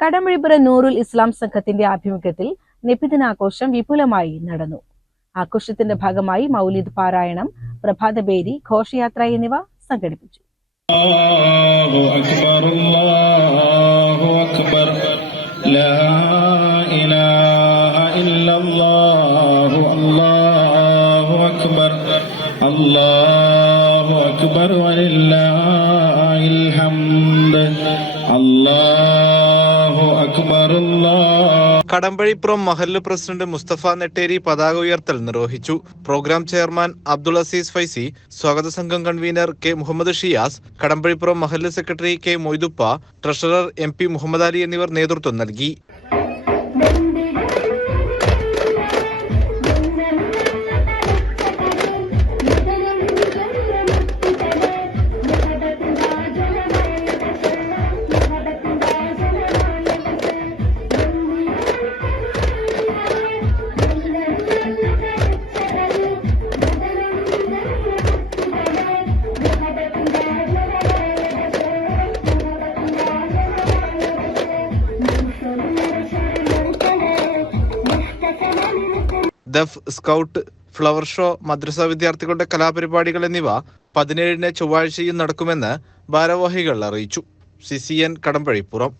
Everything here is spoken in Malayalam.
കടമ്പഴിപ്പുറം നൂറുൽ ഇസ്ലാം സംഘത്തിന്റെ ആഭിമുഖ്യത്തിൽ നബിദിനാഘോഷം വിപുലമായി നടന്നു. ആഘോഷത്തിന്റെ ഭാഗമായി മൗലിദ് പാരായണം, പ്രഭാതബേരി, ഘോഷയാത്ര എന്നിവ സംഘടിപ്പിച്ചു. അല്ലാഹു അക്ബർ, അല്ലാഹു അക്ബർ, ലാ ഇലാഹ ഇല്ലല്ലാഹു, അല്ലാഹു അക്ബർ, അല്ലാഹു അക്ബർ വലില്ലാഹിൽ ഹംദ്, അല്ലാഹു അക്ബർ. കടമ്പഴിപ്പുറം മഹല്ല് പ്രസിഡന്റ് മുസ്തഫ നെട്ടേരി പതാക ഉയർത്തൽ നിർവഹിച്ചു. പ്രോഗ്രാം ചെയർമാൻ അബ്ദുൾ അസീസ് ഫൈസി, സ്വാഗത സംഘം കൺവീനർ കെ മുഹമ്മദ് ഷിയാസ്, കടമ്പഴിപ്പുറം മഹല്ല് secretary K Moidupa, treasurer MP Muhammad Ali എന്നിവർ നേതൃത്വം നൽകി. ദഫ്, സ്കൗട്ട്, ഫ്ലവർ ഷോ, മദ്രസ വിദ്യാർത്ഥികളുടെ കലാപരിപാടികൾ എന്നിവ 17-ന് ചൊവ്വാഴ്ചയും നടക്കുമെന്ന് ഭാരവാഹികൾ അറിയിച്ചു. CCN കടമ്പഴിപ്പുറം.